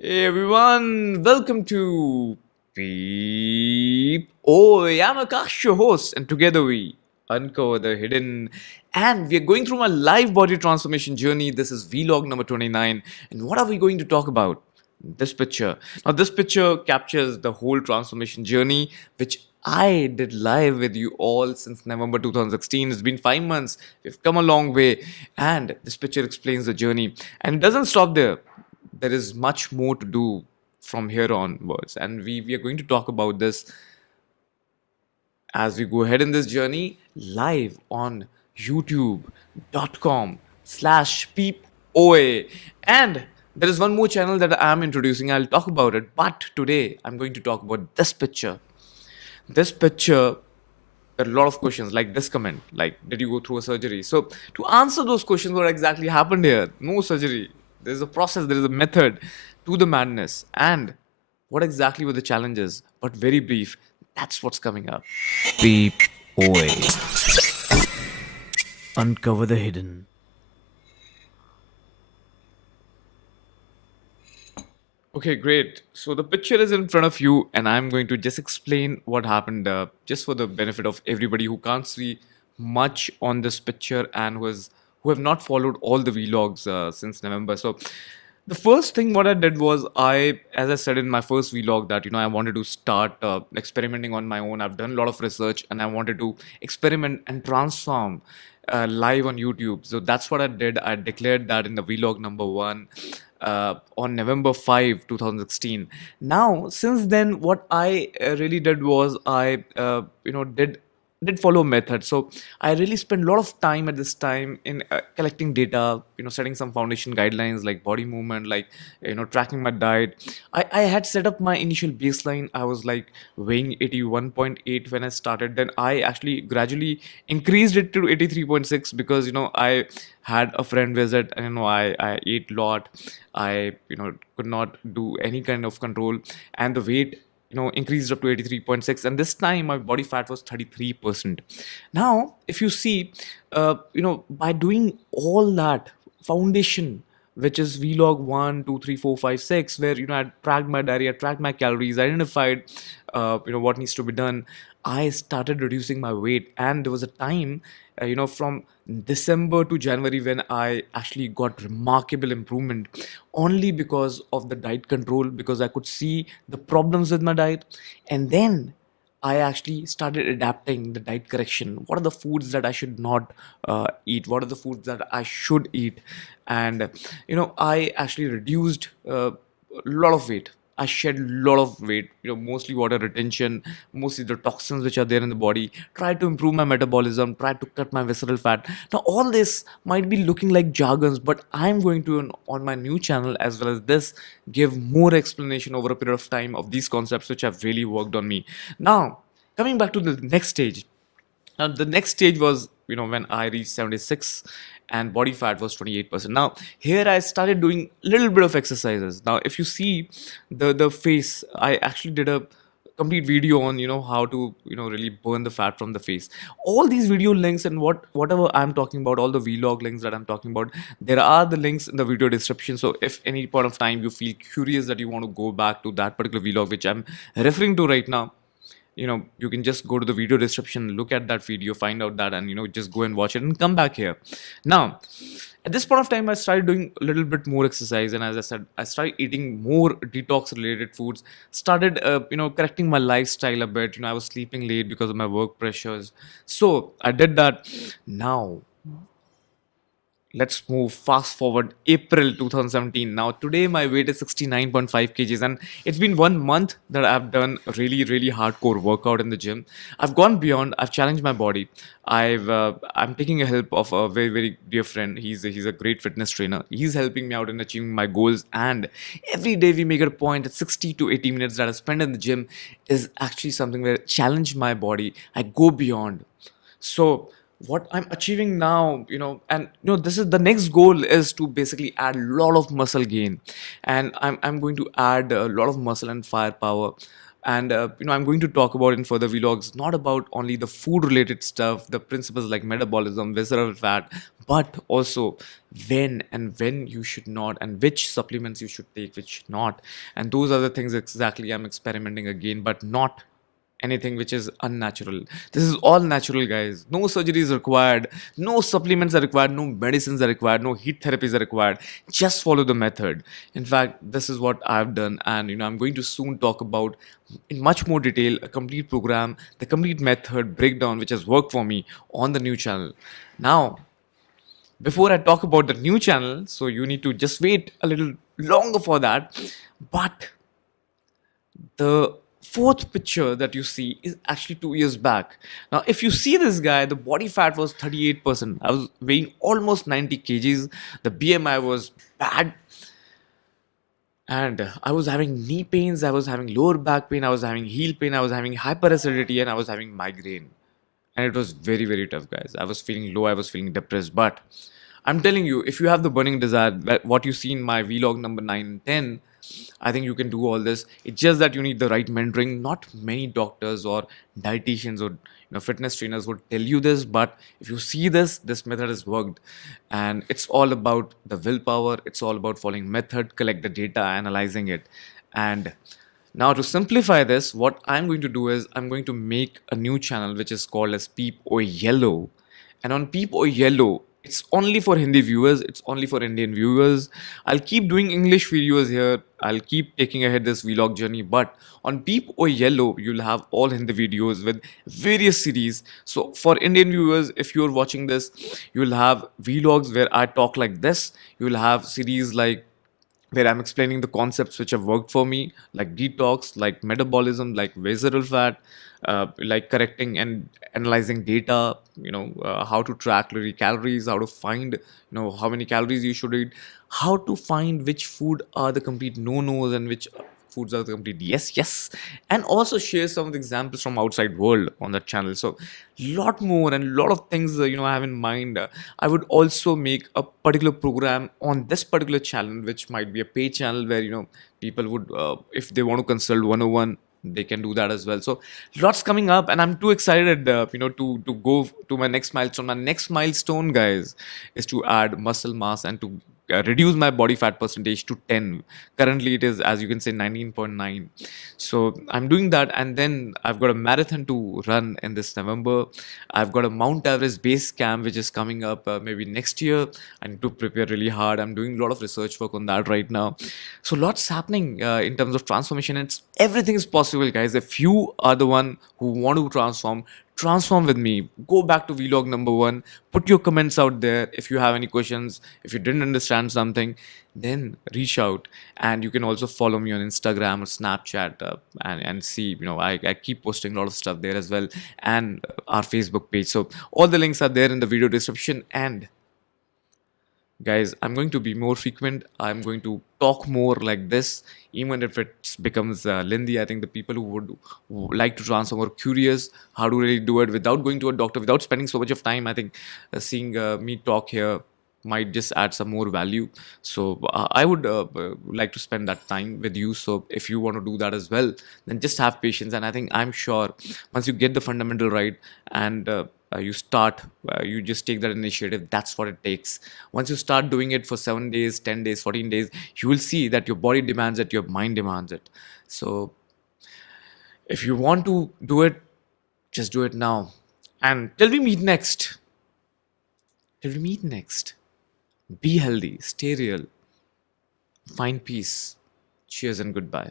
Hey everyone, welcome to Peepoye. I'm Akash, your host, and together we uncover the hidden. And we are going through my live body transformation journey. This is vlog number 29. And what are we going to talk about? This picture. Now, this picture captures the whole transformation journey, which I did live with you all since November 2016. It's been 5 months. We've come a long way. And this picture explains the journey. And it doesn't stop there. There is much more to do from here onwards, and we are going to talk about this as we go ahead in this journey live on youtube.com/peepoye. And there is one more channel that I am introducing. I'll talk about it, but today I'm going to talk about this picture. This picture, there are a lot of questions like this comment, like, did you go through a surgery? So to answer those questions, what exactly happened here? No surgery. There's a process, there is a method to the madness. And what exactly were the challenges? But very brief, that's what's coming up. Beep away. Uncover the hidden. Okay, great. So the picture is in front of you, and I'm going to just explain what happened, just for the benefit of everybody who can't see much on this picture and who have not followed all the vlogs since November. So the first thing what I did was as I said in my first vlog, that I wanted to start experimenting on my own. I've done a lot of research, and I wanted to experiment and transform live on YouTube. So that's what I did. I declared that in the vlog number one on November 5, 2016. Now, since then, what I really did was I did follow a method. So I really spent a lot of time at this time in collecting data, setting some foundation guidelines like body movement, like tracking my diet. I had set up my initial baseline. I was like weighing 81.8 when I started. Then I actually gradually increased it to 83.6 because I had a friend visit, and I ate a lot. I could not do any kind of control, and the weight increased up to 83.6, and this time my body fat was 33%. Now if you see, by doing all that foundation, which is vlog 1, 2, 3, 4, 5, 6, where I tracked my diary, I tracked my calories, identified what needs to be done. I started reducing my weight, and there was a time from December to January when I actually got remarkable improvement only because of the diet control, because I could see the problems with my diet. And then I actually started adapting the diet correction. What are the foods that I should not eat? What are the foods that I should eat? And I actually reduced a lot of weight. I shed a lot of weight, mostly water retention, mostly the toxins which are there in the body. Try to improve my metabolism, try to cut my visceral fat. Now, all this might be looking like jargons, but I'm going to, on my new channel as well as this, give more explanation over a period of time of these concepts which have really worked on me. Now, coming back to the next stage. Now, the next stage was, when I reached 76 and body fat was 28%. Now, here I started doing a little bit of exercises. Now, if you see the face, I actually did a complete video on, how to, really burn the fat from the face. All these video links and whatever I'm talking about, all the vlog links that I'm talking about, there are the links in the video description. So if any point of time you feel curious that you want to go back to that particular vlog, which I'm referring to right now, you can just go to the video description, look at that video, find out that, and just go and watch it and come back here. Now, at this point of time, I started doing a little bit more exercise, and as I said, I started eating more detox related foods, started correcting my lifestyle a bit. I was sleeping late because of my work pressures, so I did that. Now let's move fast forward April 2017. Now today my weight is 69.5 kgs, and it's been 1 month that I've done a really hardcore workout in the gym. I've gone beyond, I've challenged my body. I'm taking a help of a very dear friend. He's a great fitness trainer. He's helping me out in achieving my goals, and every day we make it a point that 60 to 80 minutes that I spend in the gym is actually something where I challenge my body. I go beyond. So what I'm achieving now, and this is the next goal, is to basically add a lot of muscle gain, and I'm going to add a lot of muscle and firepower. And I'm going to talk about in further vlogs, not about only the food related stuff, the principles like metabolism, visceral fat, but also when you should not, and which supplements you should take, which should not. And those are the things exactly I'm experimenting again, but not anything which is unnatural. This is all natural, guys. No surgery is required, no supplements are required, no medicines are required, no heat therapies are required. Just follow the method. In fact, this is what I've done, and I'm going to soon talk about in much more detail a complete program, the complete method breakdown which has worked for me on the new channel. Now, before I talk about the new channel, so you need to just wait a little longer for that. But the fourth picture that you see is actually 2 years back. Now, if you see this guy, the body fat was 38%. I was weighing almost 90 kgs. The BMI was bad. And I was having knee pains, I was having lower back pain, I was having heel pain, I was having hyperacidity, and I was having migraine. And it was very, very tough, guys. I was feeling low, I was feeling depressed. But I'm telling you, if you have the burning desire, what you see in my vlog number 9 and 10, I think you can do all this. It's just that you need the right mentoring. Not many doctors or dietitians or fitness trainers would tell you this, but if you see this method has worked, and it's all about the willpower. It's all about following method, collect the data, analyzing it, and now, to simplify this, what I'm going to do is I'm going to make a new channel which is called as Peep or Yellow. And on Peep or Yellow, it's only for Hindi viewers, it's only for Indian viewers. I'll keep doing English videos here. I'll keep taking ahead this vlog journey. But on Peep or Yellow, you'll have all Hindi videos with various series. So for Indian viewers, if you're watching this, you'll have vlogs where I talk like this. You'll have series like where I'm explaining the concepts which have worked for me, like detox, like metabolism, like visceral fat, like correcting and analyzing data, how to track calories, how to find, how many calories you should eat, how to find which food are the complete no-nos and which foods are the complete yes, and also share some of the examples from outside world on that channel. So lot more and lot of things I have in mind. I would also make a particular program on this particular channel, which might be a paid channel where people would, if they want to consult 101, they can do that as well. So lots coming up, and I'm too excited, to go to my next milestone. My next milestone, guys, is to add muscle mass and to reduce my body fat percentage to 10. Currently it is, as you can say, 19.9. So I'm doing that, and then I've got a marathon to run in this November. I've got a Mount Everest base camp which is coming up maybe next year. I need to prepare really hard. I'm doing a lot of research work on that right now. So lots happening in terms of transformation. It's everything is possible, guys. If you are the one who want to transform with me, go back to vlog number 1, put your comments out there. If you have any questions, if you didn't understand something, then reach out. And you can also follow me on Instagram or Snapchat, and see, I keep posting a lot of stuff there as well, and our Facebook page. So all the links are there in the video description. And guys, I'm going to be more frequent. I'm going to talk more like this, even if it becomes lengthy. I think the people who like to transform or curious how to really do it without going to a doctor, without spending so much of time, I think seeing me talk here might just add some more value. So I would like to spend that time with you. So if you want to do that as well, then just have patience. And I think, I'm sure, once you get the fundamental right, and you start, you just take that initiative. That's what it takes. Once you start doing it for 7 days, 10 days, 14 days, you will see that your body demands it, your mind demands it. So if you want to do it, just do it now. And till we meet next, be healthy, stay real, find peace. Cheers and goodbye.